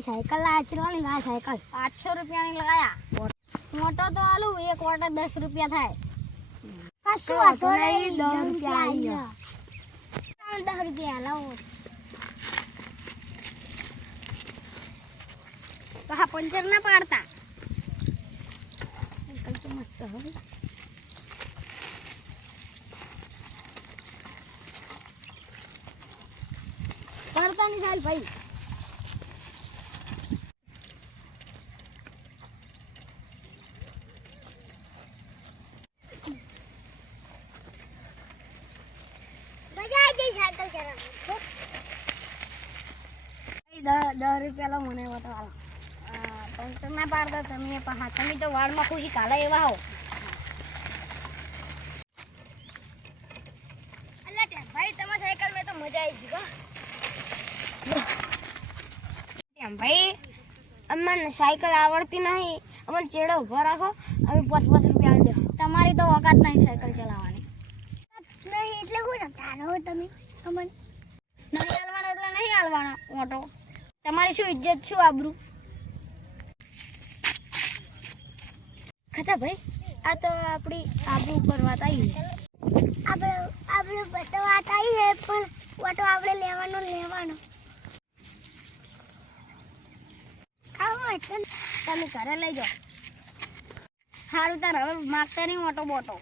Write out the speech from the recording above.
રૂપિયાની સાયકલ લાયા ચિરવાની લાયા સાયકલ 500 રૂપિયાની લગાયા મોટો તો આલુ એક વાટે 10 રૂપિયા થાય કશું વાંધો નહીં 10 10 રૂપિયા રૂપિયા આવી 10 રૂપિયા લાવો તો હા પંચર ના પાડતા સાયકલ તો મસ્ત હવે પાડતા નહીં ચાલ ભાઈ મજા આવી ગઈ સાયકલ ચલાવવાની 10 રૂપિયા લો મને વટો હાલો પંચર ના પાડતા તમે પહા તમે તો વાળમાં ખુશી કાઢા એવા હો અલ્યા ભાઈ તમારી સાયકલ મેં તો મજા આવી ગઈ હો એમ ભાઈ અમને સાયકલ આવડતી નહીં અમને ચેડો ઉભો રાખો અમે 5 રૂપિયા આલી દે તમારી તો ઓકાત નહીં સાયકલ ચલાવવાની નહીં એટલે હું સમજાનો હો તમે અમને નહીં હાલવાનો એટલે નહીં હાલવાનો ઓટો તમારી શું ઇજ્જત શું આબરૂ ખતા ભાઈ આ તો આપણી આબરૂ ઉપર વાત આવી છે આપણે બધો વાત આવી છે પણ ઓટો આપણે લેવાનો આવો એટલે તમે ઘરે લઈ જાઓ સારું તાર હવે માગતા નહીં ઓટો બોટો